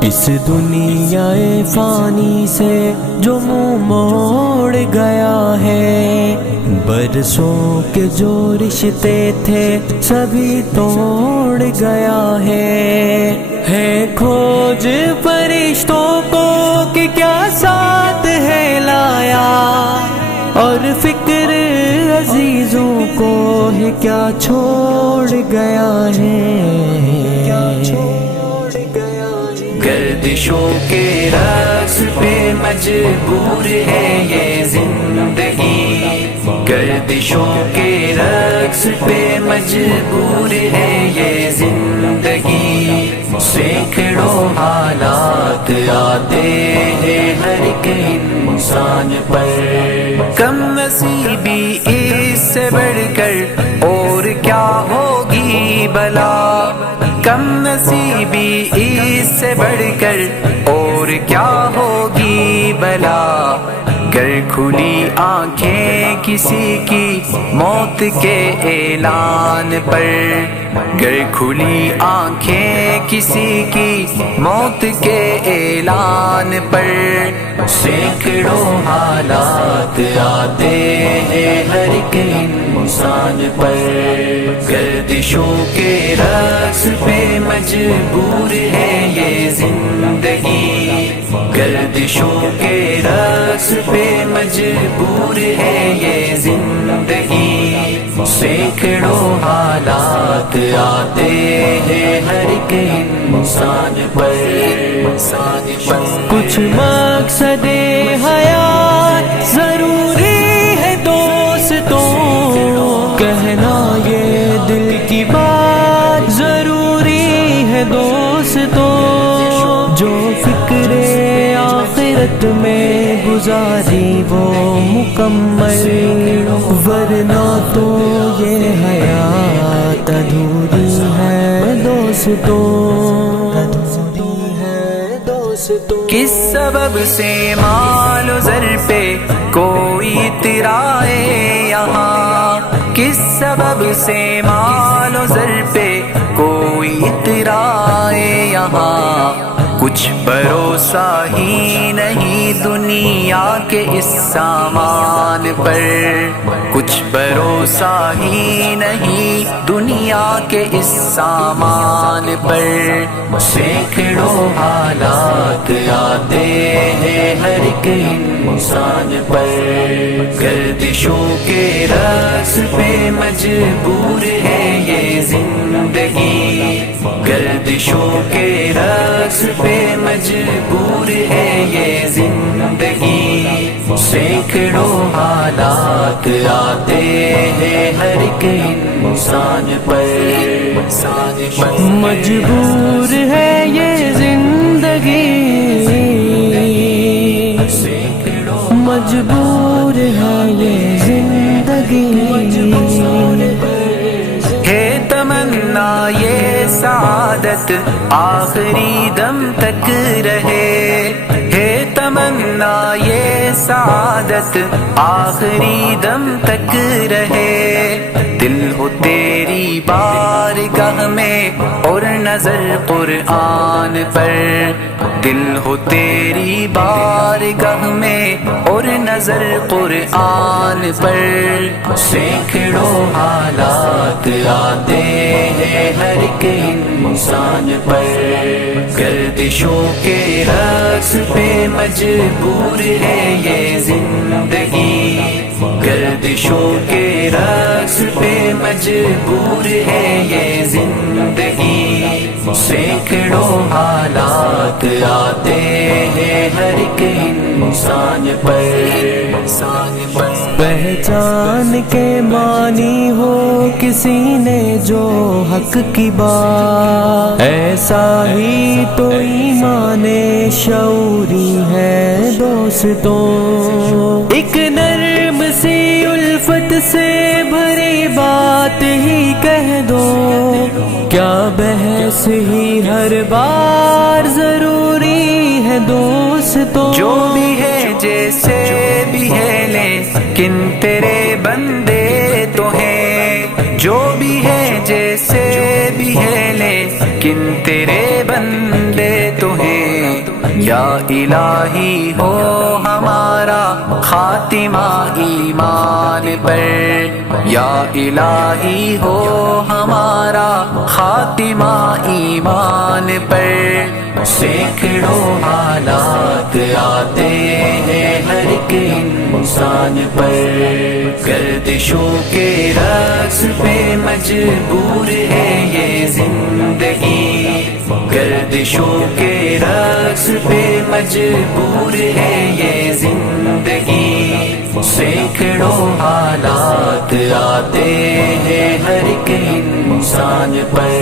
اس دنیا فانی سے جو منہ موڑ گیا ہے، برسوں کے جو رشتے تھے سبھی توڑ گیا ہے کھوج فرشتوں کو کہ کیا ساتھ ہے لایا، اور فکر عزیزوں کو ہے کیا چھوڑ گیا ہے۔ گردشوں کے رقص پہ مجبور ہے یہ زندگی، گردشوں کے رقص پہ مجبور ہے یہ زندگی، سینکڑوں حالات آتے ہیں ہر ایک انسان پر، کم نصیبی اس سے بڑھ کر اور کیا ہوگی بلا، کم نصیبی اس سے بڑھ کر اور کیا ہوگی بلا، گر کھلی آنکھیں کسی کی موت کے اعلان پر، گر کھلی آنکھیں کسی کی موت کے اعلان پر، سینکڑوں حالات آتے ہیں ہر ایک انسان پر، گردشوں کے رقص پہ مجبور ہے یہ زندگی، گردشوں کے رقص پہ مجبور ہے یہ زندگی، سینکڑوں حالات آتے ہیں ہر ایک انسان پر، کچھ مقصد حیات ضروری ہے دوستوں، کہنا یہ دل کی بات ضروری ہے دوستوں، جو فکر آخرت میں گزاری وہ مکمل، ورنہ تو یہ حیات ادھوری ہے دوستوں، کس سبب سے مال و زر پہ کوئی اترائے یہاں، کس سبب سے مال و زر پہ کوئی اترائے یہاں، کچھ بھروسہ ہی نہیں دنیا کے اس سامان پر، کچھ بھروسہ ہی نہیں دنیا کے اس سامان پر، سینکڑوں حالات آتے ہیں ہر ایک انسان پر، گردشوں کے رقص پہ مجبور ہے یہ زندگی، گردشوں کے رقص پہ مجبور ہے یہ زندگی، سینکڑوں حالات آتے ہیں ہر ایک انسان پر، مجبور ہے یہ زندگی، مجبور ہے یہ زندگی، ہے تمنا یہ سعادت آخری دم تک رہے، ہے تمنا یہ سعادت آخری دم تک رہے، دل ہو تیری بارگاہ میں اور نظر قرآن پر، دل ہو تیری بارگاہ میں اور نظر قرآن پر، سینکڑوں حالات آتے ہیں ہر ایک انسان پر، گردشوں کے رقص پہ مجبور ہے یہ زندگی، گردشوں کے رقص پہ مجبور ہے یہ زندگی، سینکڑوں حالات آتے ہیں ہر ایک انسان پر، پہچان کے معنی ہو کسی نے جو حق کی بات، ایسا ہی تو ایمان شعوری ہے دوستوں، ایک نرم سی الفت سے بھری بات ہی کہہ دو، کیا بحث ہی ہر بار ضروری ہے دوست راستوں جو بھی ہے جیسے بھی ہے لیکن تیرے بندے تو ہیں، جو بھی ہے جیسے بھی ہے لیکن تیرے بندے تو ہیں۔ یا الہی ہو ہمارا خاتمہ ایمان پر، یا الہی ہو ہمارا خاتمہ ایمان پر۔ سینکڑوں حالات آتے ہیں ہر ایک انسان پر، گردشوں کے رقص پہ مجبور ہے یہ زندگی، گردشوں کے رقص پہ مجبور ہے یہ زندگی۔ سینکڑوں حالات آتے ہیں ہر ایک انسان پر۔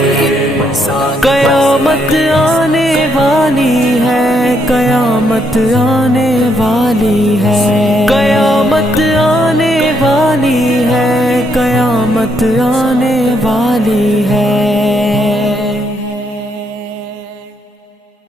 قیامت آنے والی ہے، قیامت آنے والی ہے، قیامت آنے والی ہے، قیامت آنے والی ہے۔